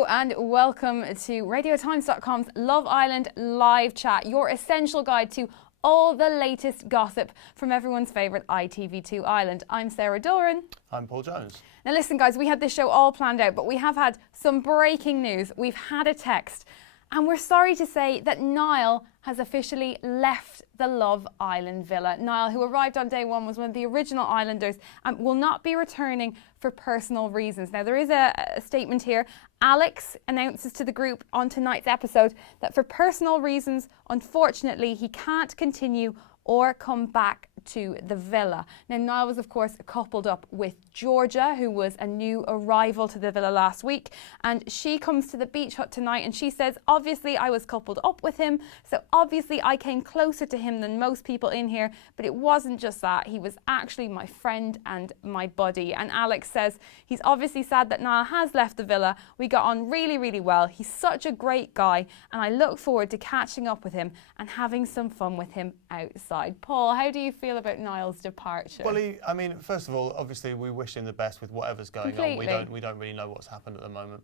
Hello and welcome to RadioTimes.com's Love Island live chat, your essential guide to all the latest gossip from everyone's favourite ITV2 island. I'm Sarah Doran. I'm Paul Jones. Now listen guys, we had this show all planned out, but we have had some breaking news. We've had a text and we're sorry to say that Niall has officially left the Love Island villa. Niall, who arrived on day one, was one of the original islanders and will not be returning for personal reasons. Now, there is a statement here. Alex announces to the group on tonight's episode that for personal reasons, unfortunately, he can't continue or come back to the villa. Now, Niall was, of course, coupled up with Georgia, who was a new arrival to the villa last week. And she comes to the beach hut tonight and she says, obviously, I was coupled up with him. So obviously, I came closer to him than most people in here. But it wasn't just that. He was actually my friend and my buddy. And Alex says he's obviously sad that Niall has left the villa. We got on really, really well. He's such a great guy. And I look forward to catching up with him and having some fun with him outside. Paul, how do you feel about Niall's departure? Well, I mean, first of all, obviously we wish him the best with whatever's going on. We don't really know what's happened at the moment.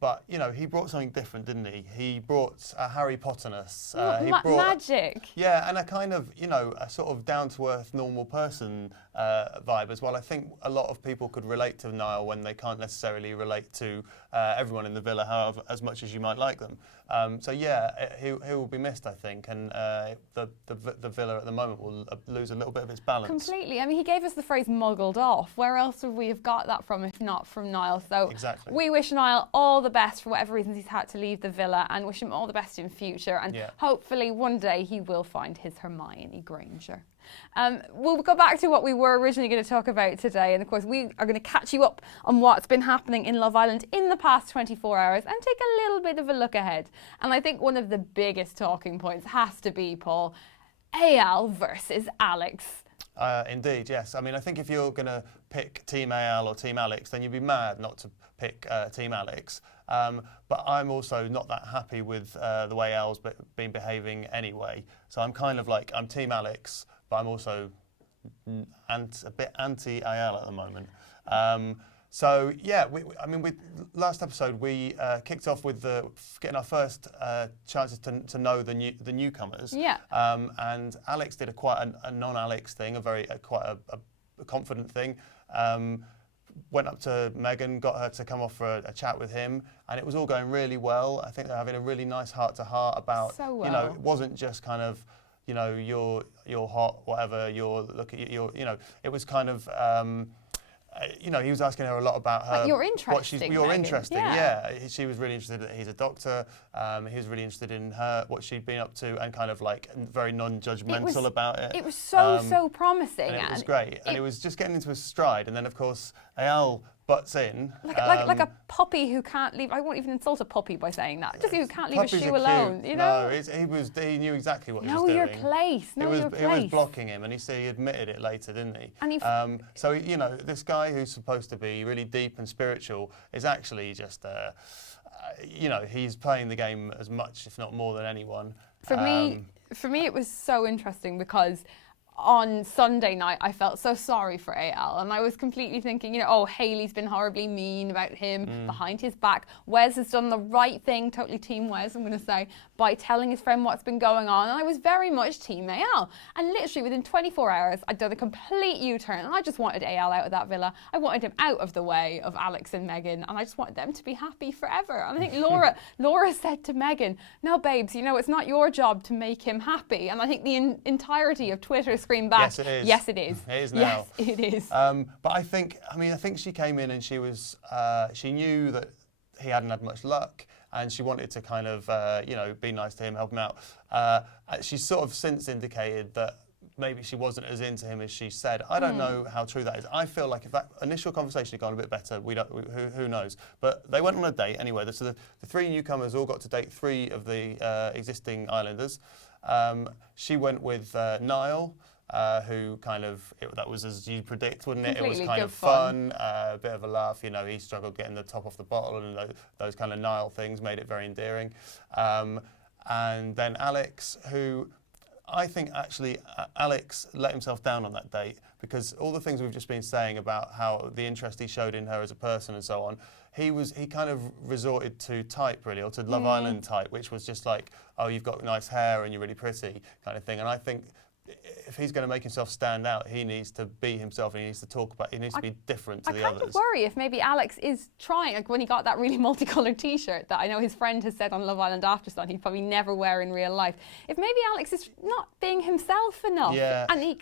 But you know, he brought something different, didn't he? He brought a Harry Potterness. He brought magic. Yeah, and a kind of, you know, a sort of down-to-earth, normal person vibe as well. I think a lot of people could relate to Niall when they can't necessarily relate to everyone in the villa, however, as much as you might like them. So yeah, he will be missed, I think, and the villa at the moment will lose a little bit of its balance. Completely. I mean, he gave us the phrase "muggled off." Where else would we have got that from if not from Niall? So exactly. We wish Niall all the best for whatever reasons he's had to leave the villa, and wish him all the best in future. And hopefully one day he will find his Hermione Granger. We'll go back to what we were originally going to talk about today, and of course we are going to catch you up on what's been happening in Love Island in the past 24 hours and take a little bit of a look ahead. And I think one of the biggest talking points has to be, Paul, Eyal versus Alex. Indeed, yes. I mean, I think if you're going to pick Team Eyal or Team Alex, then you'd be mad not to pick Team Alex. But I'm also not that happy with the way Eyal's been behaving anyway. So I'm kind of like, I'm Team Alex, but I'm also a bit anti-Eyal at the moment. So yeah, last episode we kicked off with getting our first chances to know the newcomers. Yeah. And Alex did quite a non-Alex thing, quite a confident thing. Went up to Megan, got her to come off for a chat with him, and it was all going really well. I think they're having a really nice heart-to-heart about, you know, it wasn't just kind of, you know, you're hot, whatever, it was kind of, you know, he was asking her a lot about her. You're interesting. You're interesting, yeah. She was really interested that he's a doctor. He was really interested in what she'd been up to, and kind of like very non-judgmental about it. It was so promising. And it was great. And it was just getting into his stride. And then, of course, Eyal butts in. Like a puppy who can't leave. I won't even insult a puppy by saying that. Just who can't leave a shoe alone. You know? No, he knew exactly what he was doing. Know your place. He was blocking him, and he admitted it later, didn't he? And so you know, this guy who's supposed to be really deep and spiritual is actually just, you know, he's playing the game as much, if not more, than anyone. For me, it was so interesting because on Sunday night, I felt so sorry for Eyal, and I was completely thinking, you know, oh, Hayley's been horribly mean about him behind his back. Wes has done the right thing, totally Team Wes, I'm going to say, by telling his friend what's been going on, and I was very much Team Eyal. And literally within 24 hours, I'd done a complete U-turn, and I just wanted Eyal out of that villa. I wanted him out of the way of Alex and Megan, and I just wanted them to be happy forever. And I think Laura said to Megan, no, babes, you know, it's not your job to make him happy. And I think the entirety of Twitter screamed back, yes, it is. Yes, it is. It is now. Yes, it is. But I think she came in and she knew that he hadn't had much luck, and she wanted to kind of, you know, be nice to him, help him out. She's sort of since indicated that maybe she wasn't as into him as she said. I don't know how true that is. I feel like if that initial conversation had gone a bit better, who knows? But they went on a date anyway. So the three newcomers all got to date three of the existing islanders. She went with Niall, who kind of, that was as you predict, wouldn't it? Completely it was kind of fun, a bit of a laugh. You know, he struggled getting the top off the bottle, and those kind of Niall things made it very endearing. And then Alex, who I think actually Alex let himself down on that date because all the things we've just been saying about how the interest he showed in her as a person and so on, he kind of resorted to type really, or to Love Island type, which was just like, oh, you've got nice hair and you're really pretty kind of thing. And I think if he's going to make himself stand out, he needs to be himself and he needs to talk about, he needs to be different to the others. I kind of worry if maybe Alex is trying, like when he got that really multicoloured t-shirt that I know his friend has said on Love Island After Sun he'd probably never wear in real life. If maybe Alex is not being himself enough. Yeah. And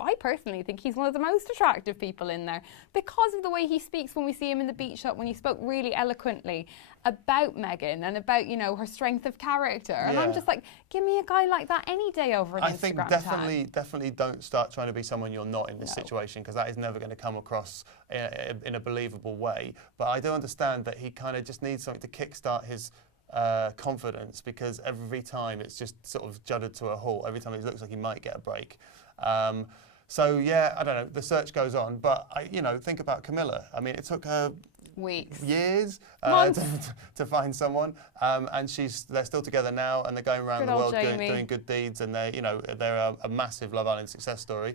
I personally think he's one of the most attractive people in there because of the way he speaks when we see him in the beach shop, when he spoke really eloquently about Meghan and about, you know, her strength of character. And Yeah. I'm just like, give me a guy like that any day over an Instagram I think definitely don't start trying to be someone you're not in this situation, because that is never going to come across in a believable way. But I do understand that he kind of just needs something to kickstart his confidence, because every time it's just sort of judded to a halt. Every time it looks like he might get a break. So yeah, I don't know. The search goes on, but think about Camilla. I mean, it took her weeks, years to find someone, and they're still together now, and they're going around the world doing good deeds, and they're a massive Love Island success story.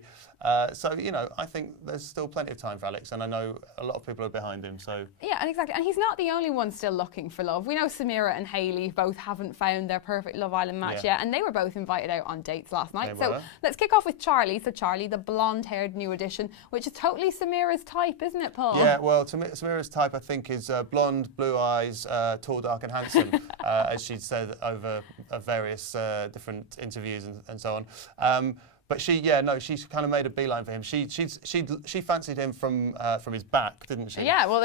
So I think there's still plenty of time for Alex, and I know a lot of people are behind him. So yeah, and exactly, and he's not the only one still looking for love. We know Samira and Hayley both haven't found their perfect Love Island match yet, and they were both invited out on dates last night. So let's kick off with Charlie. So Charlie, the blonde-haired new addition, which is totally Samira's type, isn't it, Paul? Yeah, well, Samira's type, I think, is blonde, blue eyes, tall, dark and handsome, as she'd said over various different interviews and so on. But she kind of made a beeline for him. She fancied him from his back, didn't she? Yeah, well,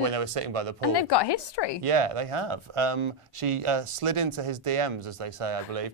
when they were sitting by the pool. And they've got history. Yeah, they have. She slid into his DMs, as they say, I believe.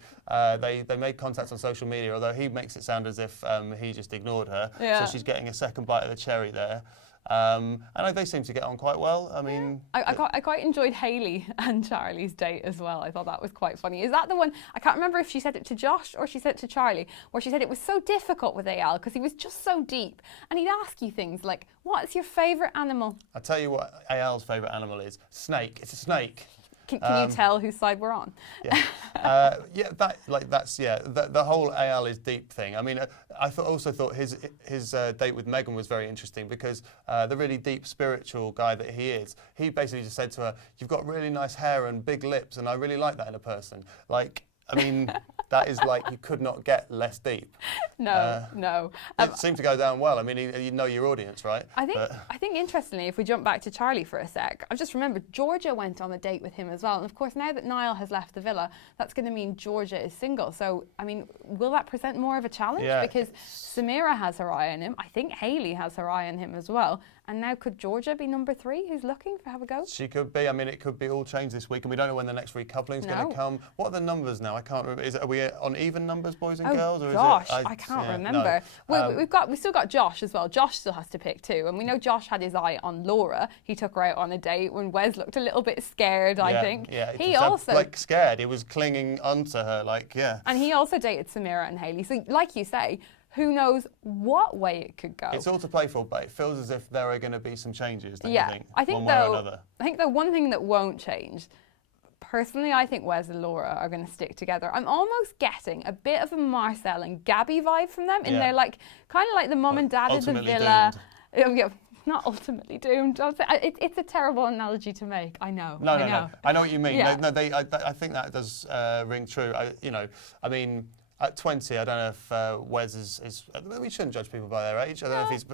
They made contact on social media, although he makes it sound as if he just ignored her. Yeah. So she's getting a second bite of the cherry there. And they seem to get on quite well. I mean, I quite enjoyed Hayley and Charlie's date as well. I thought that was quite funny. Is that the one? I can't remember if she said it to Josh or she said it to Charlie, where she said it was so difficult with Eyal because he was just so deep, and he'd ask you things like, "What's your favourite animal?" I'll tell you what Eyal's favourite animal is. Snake. It's a snake. Can you tell whose side we're on? Yeah, the whole Eyal is deep thing. I mean, I also thought his date with Meghan was very interesting, because the really deep spiritual guy that he is, he basically just said to her, "You've got really nice hair and big lips, and I really like that in a person." Like, I mean, that is like, you could not get less deep. No. It seemed to go down well. I mean, you know your audience, right? I think interestingly, if we jump back to Charlie for a sec, I've just remembered Georgia went on a date with him as well. And of course, now that Niall has left the villa, that's going to mean Georgia is single. So, I mean, will that present more of a challenge? Yeah. Because Samira has her eye on him. I think Hayley has her eye on him as well. And now could Georgia be number 3 who's looking for have a go? She could be. I mean, it could be all changed this week, and we don't know when the next recoupling is going to come. What are the numbers now? I can't remember. Are we on even numbers, boys and girls? Or Gosh, is it, I can't remember. No. We've still got Josh as well. Josh still has to pick 2, and we know Josh had his eye on Laura. He took her out on a date when Wes looked a little bit scared. I think. Yeah. He also scared. He was clinging onto her, And he also dated Samira and Hayley. So, like you say, who knows what way it could go. It's all to play for, but it feels as if there are going to be some changes, don't you think? I think one way or another. I think the one thing that won't change, personally, I think Wes and Laura are going to stick together. I'm almost getting a bit of a Marcel and Gabby vibe from them, and they're like kind of like the mum and dad of the villa. Not ultimately doomed. It's a terrible analogy to make. I know. No. I know what you mean. Yeah. I think that does ring true. I mean, at 20, I don't know if Wes is. We shouldn't judge people by their age. I don't know if he's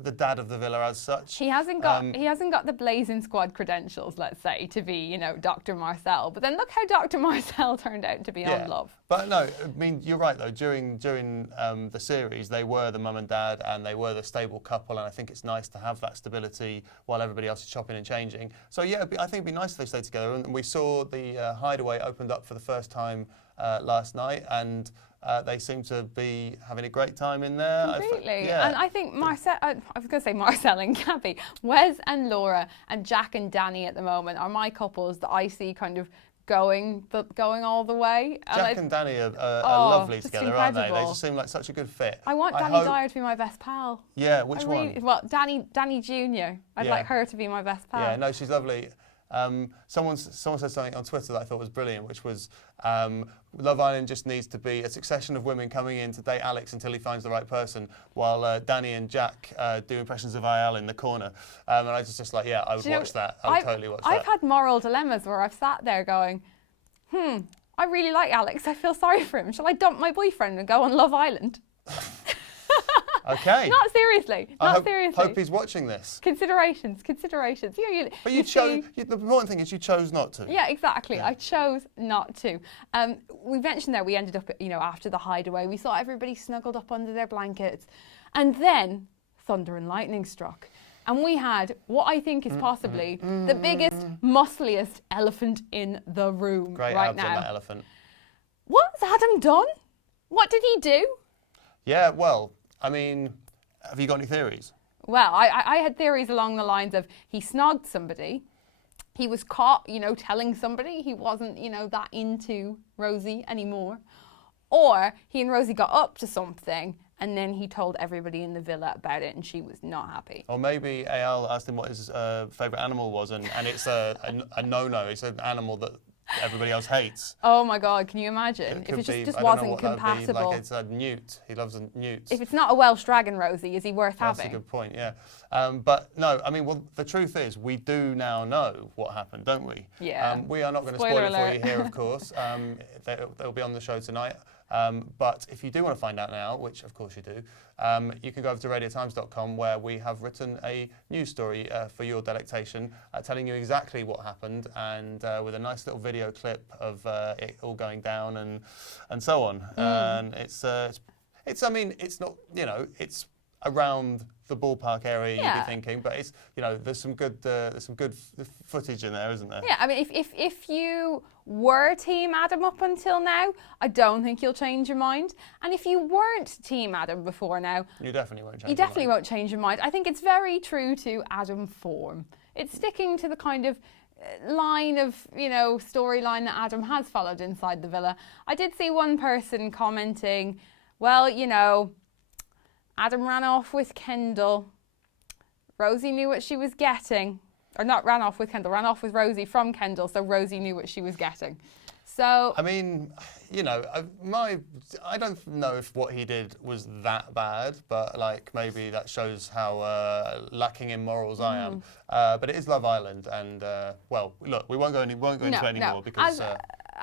the dad of the villa as such. He hasn't got the Blazing Squad credentials, let's say, to be Dr. Marcel. But then look how Dr. Marcel turned out to be on Love. But no, I mean, you're right though. During the series, they were the mum and dad, and they were the stable couple. And I think it's nice to have that stability while everybody else is chopping and changing. So yeah, I think it'd be nice if they stayed together. And we saw the Hideaway opened up for the first time last night, and they seem to be having a great time in there. Completely. And I think Marcel, I was going to say Marcel and Gabby, Wes and Laura and Jack and Danny at the moment are my couples that I see kind of going all the way. Jack and Danny are lovely together, incredible. aren't they? They just seem like such a good fit. I want Danny Dyer to be my best pal. Yeah, which one? Well, Danny Jr. I'd like her to be my best pal. Yeah, no, she's lovely. Someone said something on Twitter that I thought was brilliant, which was Love Island just needs to be a succession of women coming in to date Alex until he finds the right person, while Danny and Jack do impressions of Eyal in the corner. And I was just like, yeah, I would watch that. I would totally watch that. I've had moral dilemmas where I've sat there going, I really like Alex. I feel sorry for him. Shall I dump my boyfriend and go on Love Island? Okay. Not seriously. Not seriously. Hope he's watching this. Considerations. But you chose. The important thing is you chose not to. Yeah, exactly. Yeah. I chose not to. We mentioned that we ended up, after the hideaway, we saw everybody snuggled up under their blankets, and then thunder and lightning struck. And we had what I think is possibly the biggest, muscliest elephant in the room Great right abs now. on that elephant. What's Adam done? What did he do? Yeah, well, I mean, have you got any theories? Well, I had theories along the lines of he snogged somebody, he was caught, telling somebody he wasn't, that into Rosie anymore, or he and Rosie got up to something and then he told everybody in the villa about it and she was not happy. Or maybe Eyal asked him what his favourite animal was and it's a no-no, it's an animal that everybody else hates. Oh my God, can you imagine? If it just wasn't compatible. Like it's a newt. He loves a newt. If it's not a Welsh dragon, Rosie, is he worth having? That's a good point, yeah. But no, I mean, well, the truth is, we do now know what happened, don't we? Yeah. We are not going to spoil it for you here, of course. They'll be on the show tonight. But if you do want to find out now, which of course you do, you can go over to radiotimes.com where we have written a news story for your delectation, telling you exactly what happened and with a nice little video clip of it all going down and so on. And it's I mean, it's not, it's around the ballpark area you'd be thinking, but it's, there's some good footage in there, isn't there? Yeah, I mean, if you were Team Adam up until now, I don't think you'll change your mind. And if you weren't Team Adam before now, you definitely won't change. You definitely won't change your mind. I think it's very true to Adam form. It's sticking to the kind of line of, storyline that Adam has followed inside the villa. I did see one person commenting, well, Adam ran off with Kendall. Rosie knew what she was getting. Or not ran off with Kendall, ran off with Rosie from Kendall, so Rosie knew what she was getting. So... I mean, I don't know if what he did was that bad, but maybe that shows how lacking in morals I am. But it is Love Island, and well, look, we won't go into it anymore because...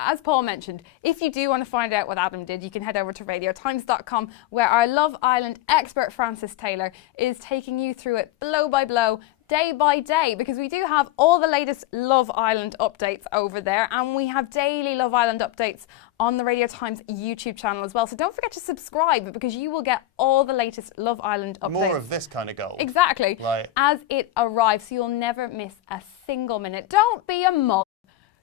As Paul mentioned, if you do want to find out what Adam did, you can head over to radiotimes.com where our Love Island expert Francis Taylor is taking you through it blow by blow, day by day, because we do have all the latest Love Island updates over there, and we have daily Love Island updates on the Radio Times YouTube channel as well. So don't forget to subscribe because you will get all the latest Love Island updates. More of this kind of gold. Exactly. As it arrives, so you'll never miss a single minute. Don't be a mug.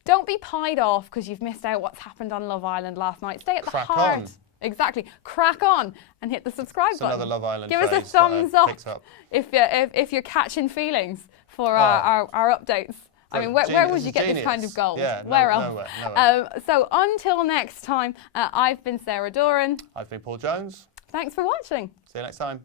Don't be pied off because you've missed out what's happened on Love Island last night. Stay at the heart. On. Exactly. Crack on and hit the subscribe button. Another Love Island Give us a thumbs up if you're catching feelings for our updates. I mean, where would you get this kind of gold? Yeah, where else? Nowhere. So until next time, I've been Sarah Doran. I've been Paul Jones. Thanks for watching. See you next time.